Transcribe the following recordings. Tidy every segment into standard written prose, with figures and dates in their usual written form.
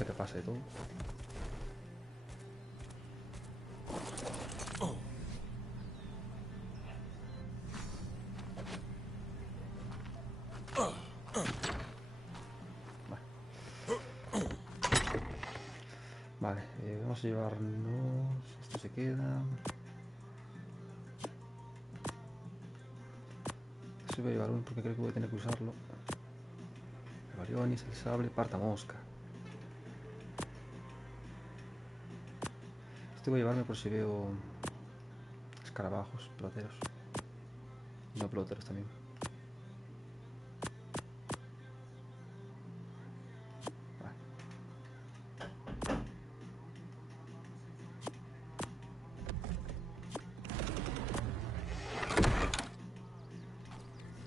que te pase de todo. Vale, vamos a llevarnos... Esto se queda... Esto voy a llevar uno porque creo que voy a tener que usarlo. El Barionis, el sable, parta mosca. Este voy a llevarme por si veo... escarabajos, plateros. Y no ploteros también.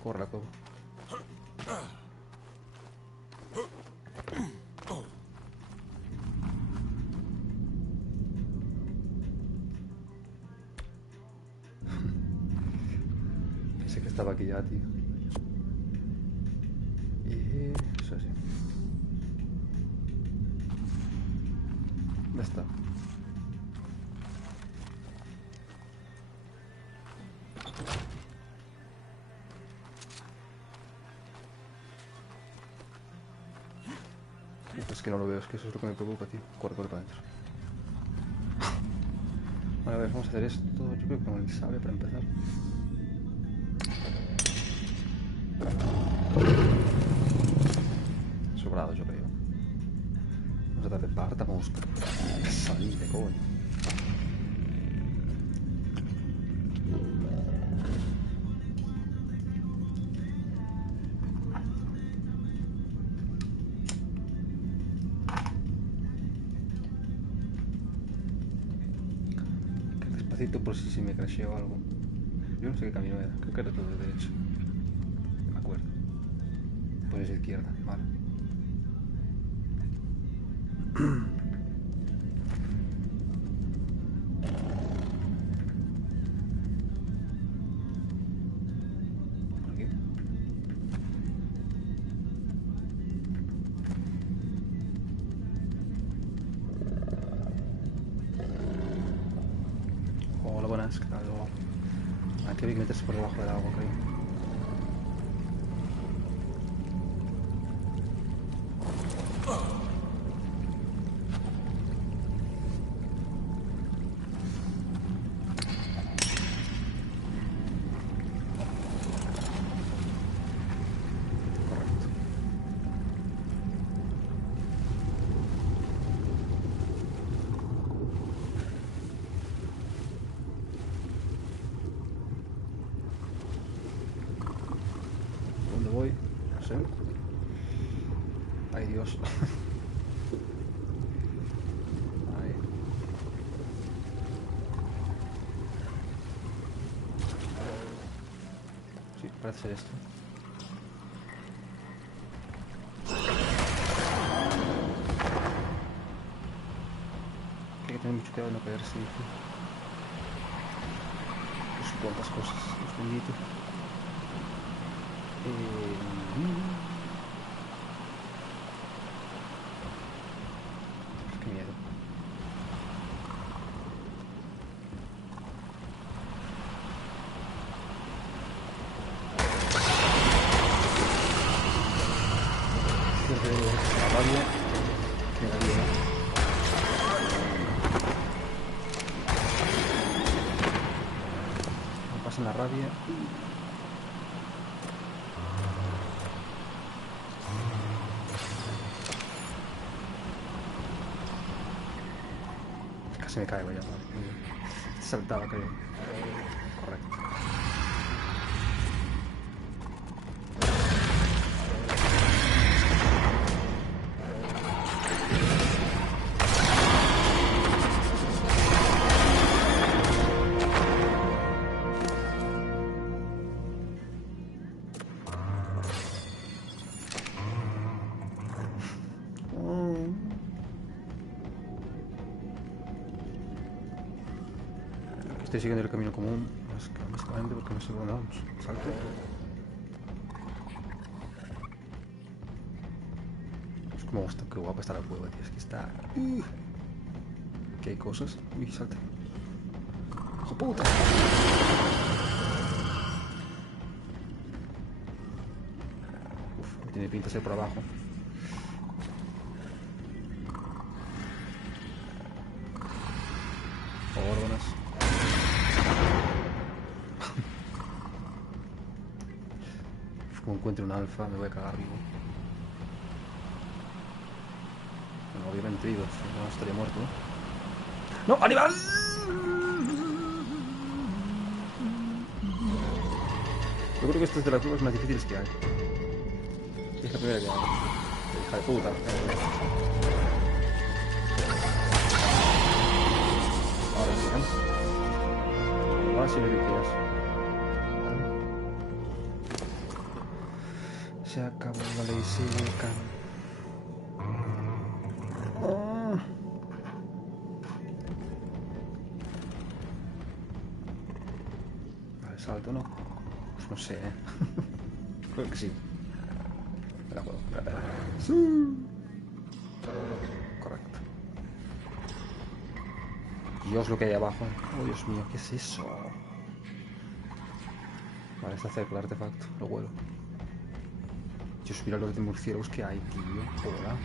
Corre la cueva. Pensé que estaba aquí ya, tío. Y eso sí. Ya está. Es que no lo veo, es que eso es lo que me preocupa, tío. Corre para adentro. Vale, a ver, vamos a hacer esto. Yo creo que con el sable para empezar. Sobrado, yo creo. Vamos a darle parta mosca. Salite, coño. Despacito por si me crasheó algo. Yo no sé qué camino era, creo que era todo de derecho. No me acuerdo. Pues es izquierda, vale. Por aquí. Hola, buenas, ¿qué tal? Aquí hay que meterse por debajo del agua, creo. Correcto. ¿Dónde voy? No sé. Ay, Dios. Ahí. Sí, parece ser esto. Hay que tener mucho cuidado de no caerse. Pues cuántas cosas, los bendito. Qué miedo. Siempre la rabia que la vida. Me pasa la rabia. Casi me caigo ya, vale. Saltaba, creo. Correcto. Estoy siguiendo el camino común, básicamente porque no sé dónde vamos. Salto. Me gusta, qué guapo está el juego, tío. Es que está... que hay cosas. Uy, salte. ¡Hijo puta! Uf, tiene pinta de ser por abajo. Órganos. Como encuentre un alfa, me voy a cagar vivo. Bueno, obviamente vivo, si no estaría muerto. ¡No, animal! Yo creo que esta es de las pruebas más difíciles que hay. Es la primera que hago. Hija de puta. Ahora sí, ¿eh? Ahora sí me victorias. Se acabó la ley seca. Vale, salto, ¿no? Pues no sé, ¿eh? Creo que sí. Me la juego. Sí. Correcto. Dios, lo que hay abajo. Oh, Dios mío, ¿qué es eso? Vale, está cerca el artefacto. Lo huelo. Dios, mira los de murciélagos que hay, tío. Hola.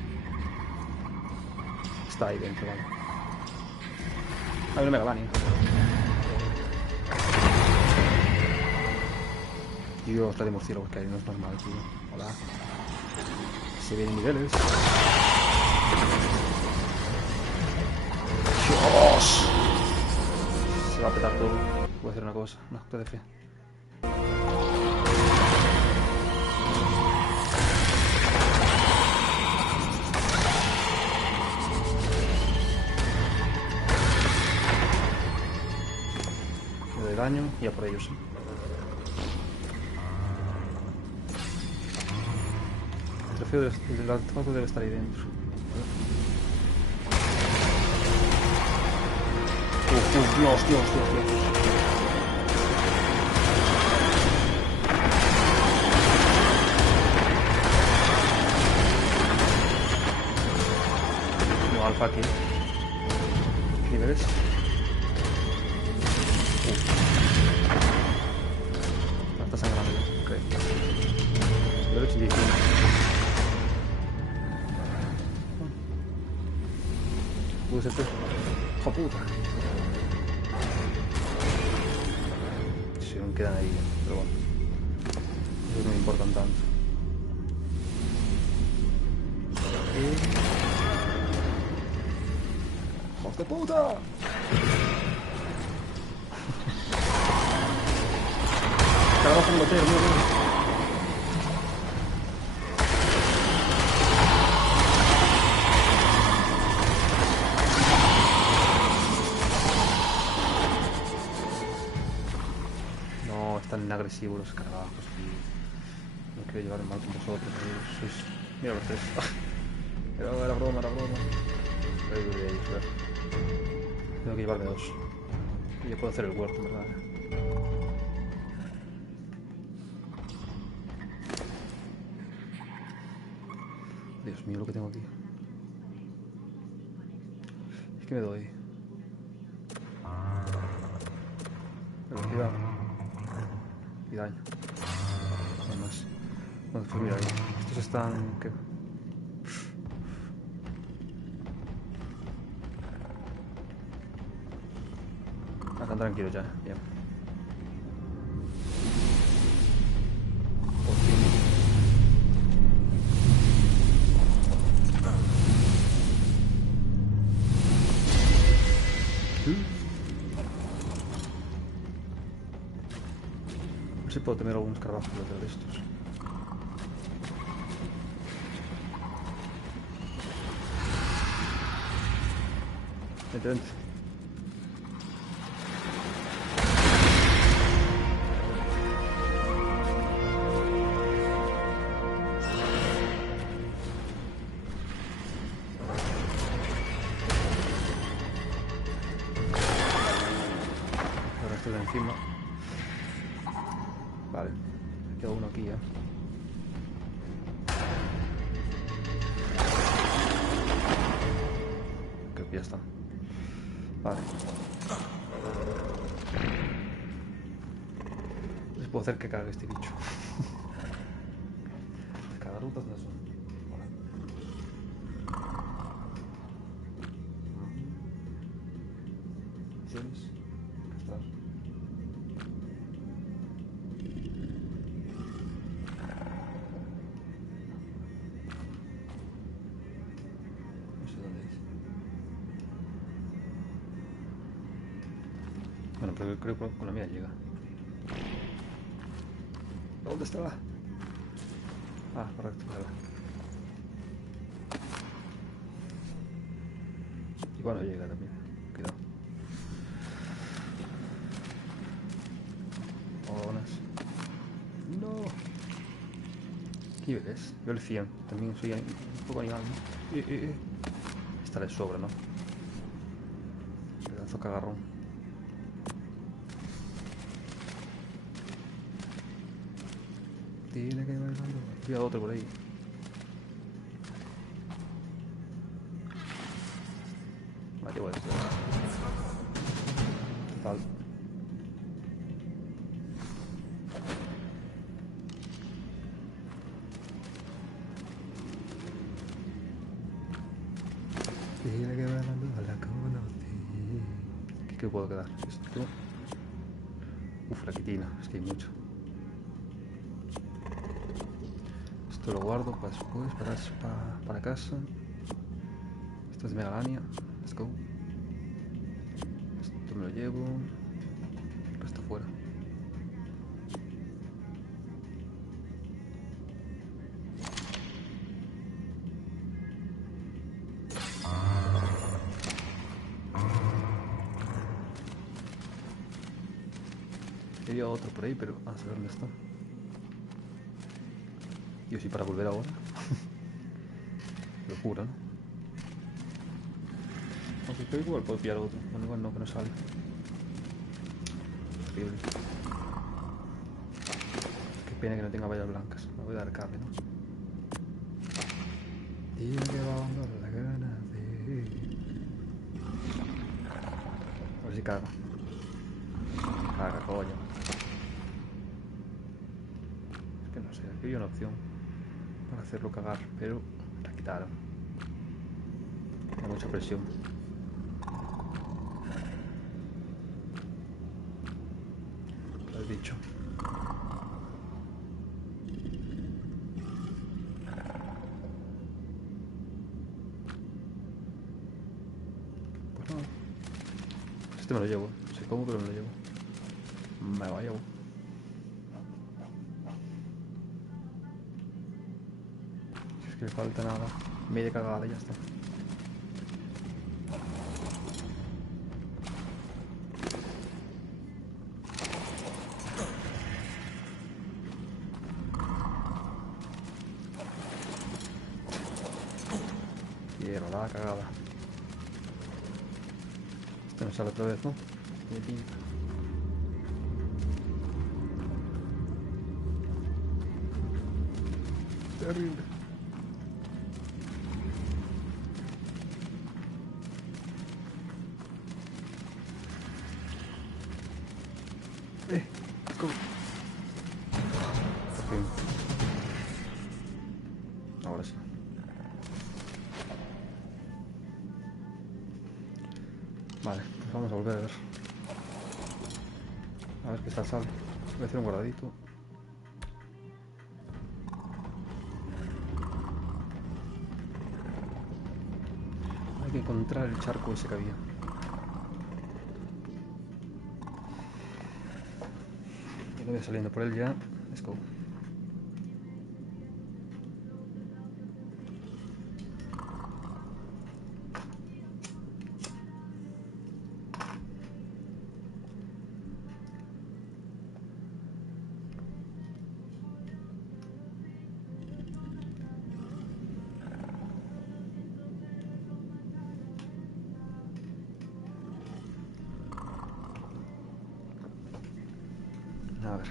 Está ahí dentro, vale. Hay una Megalania. Dios, la de murciélagos que hay, no es normal, tío. Hola. Se vienen niveles. ¡Dios! Se va a petar todo. Voy a hacer una cosa, un acto de fe. Me doy daño y a por ellos. El trofeo del artefacto debe estar ahí dentro. Dios, Dios, Dios, Dios. No, alfa aquí. ¿Qué niveles? No está sangrando, ok. Nivel 85. USP. ¡Hijo puta! Si aún quedan ahí, pero bueno. Esos no me importan tanto. ¡Hijos de puta! Está abajo un botero, mío. Tan agresivos los escarabajos, tío. No quiero llevar mal con vosotros, amigos. Mira los tres. Era broma, era broma. Tengo que llevarme dos. Y yo puedo hacer el huerto, ¿verdad? Dios mío, lo que tengo aquí. Es que me doy. Velocidad. Y daño. Además. Bueno, pues mira, estos están... ¿qué? Están tranquilos ya, bien. Por fin. A ver si puedo tener algún escarabajo de estos. Vente, vente. Ahora estoy de encima. Vale, queda uno aquí ya. ya está. Vale. Pues puedo hacer que cague este bicho. Cada ruta no son. Vale. ¿Tienes? Castrar. No sé dónde es. Bueno, pero creo que con la mía llega. ¿Dónde estaba? Ah, correcto, vale. Y cuando llega también. Cuidado. Horas. No. ¿Qué ves? Yo el 100. También soy un poco animal, ¿no? Esta le sobra, ¿no? Pedazo cagarrón. Tiene que ir bailando. Había otro por ahí. Vale, igual esto. Total. Tiene que bailando a la conocí. ¿Qué puedo quedar? Esto. Uf, la quitina. Es que hay mucho. Esto lo guardo para después, para casa. Esto es de Megalania. Let's go. Esto me lo llevo. El resto fuera. Había otro por ahí, pero a saber dónde está. Yo sí para volver ahora. Locura, ¿no? Aunque creo que igual puedo pillar otro. Bueno, igual no, que no sale. Terrible. Qué pena que no tenga vallas blancas. Me voy a dar cable, ¿no? Dime que va a dar la gana de... A ver si caga. Caga, coño. Es que no sé, aquí hay una opción para hacerlo cagar, pero la quitaron. Hay mucha presión. Lo he dicho. Pues nada. Este me lo llevo. No sé cómo, pero me lo llevo. Me lo llevo. Si es que le falta nada. Media cagada y ya está. Quiero la cagada. Este no sale otra vez, ¿no? Tiene pinta. Terrible. Let's go. Por fin. Ahora sí. Vale, pues vamos a volver a ver. A ver qué tal sale. Voy a hacer un guardadito. Hay que encontrar el charco ese que había. Y lo voy saliendo por él ya. Let's go. A ver.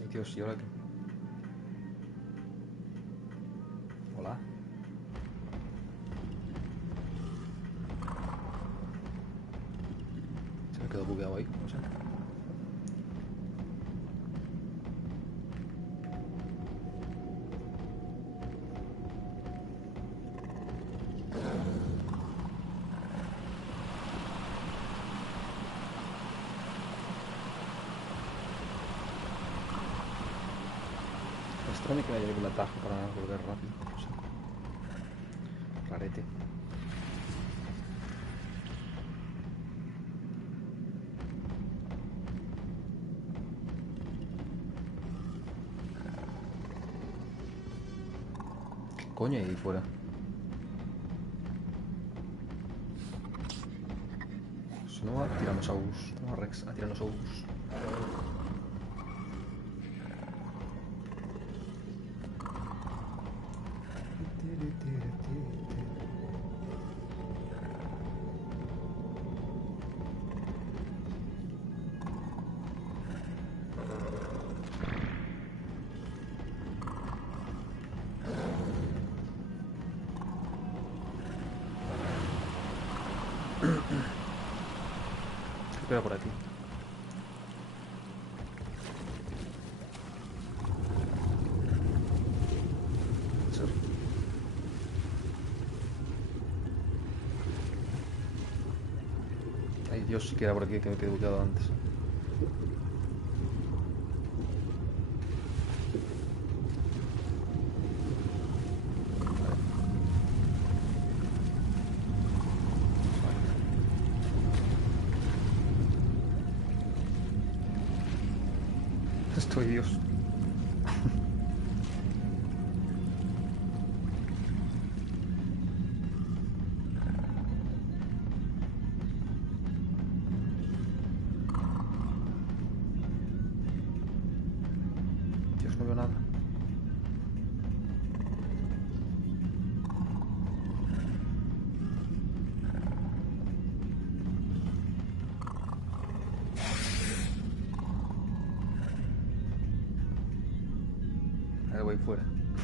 Ay, Dios, ¿y ahora qué? extraño que me haya algún atajo para volver rápido. No sé. Rarete. ¿Qué coño hay ahí fuera? Si no va a Tyrannosaurus. No a Rex, a Tyrannosaurus. ¿Qué queda por aquí? Ser. Ay, Dios, si queda por aquí que me quedé buqueado antes. Estoy Dios. Dios, no veo nada. Hay algo ahí fuera.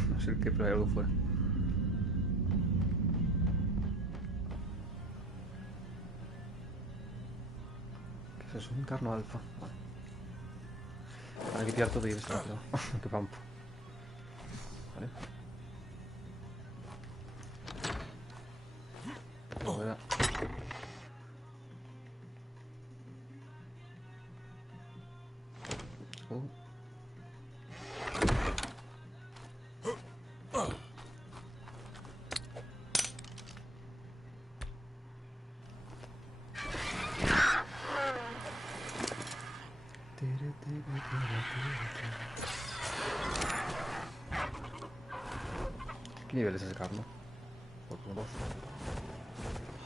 No sé qué, pero hay algo fuera. ¿Qué es eso? Un carno alfa. Vale. Hay que tirar todo y ir esto, pero... Qué pampo. Vale. Fuera. ¿Qué nivel es ese carno? Por como 2.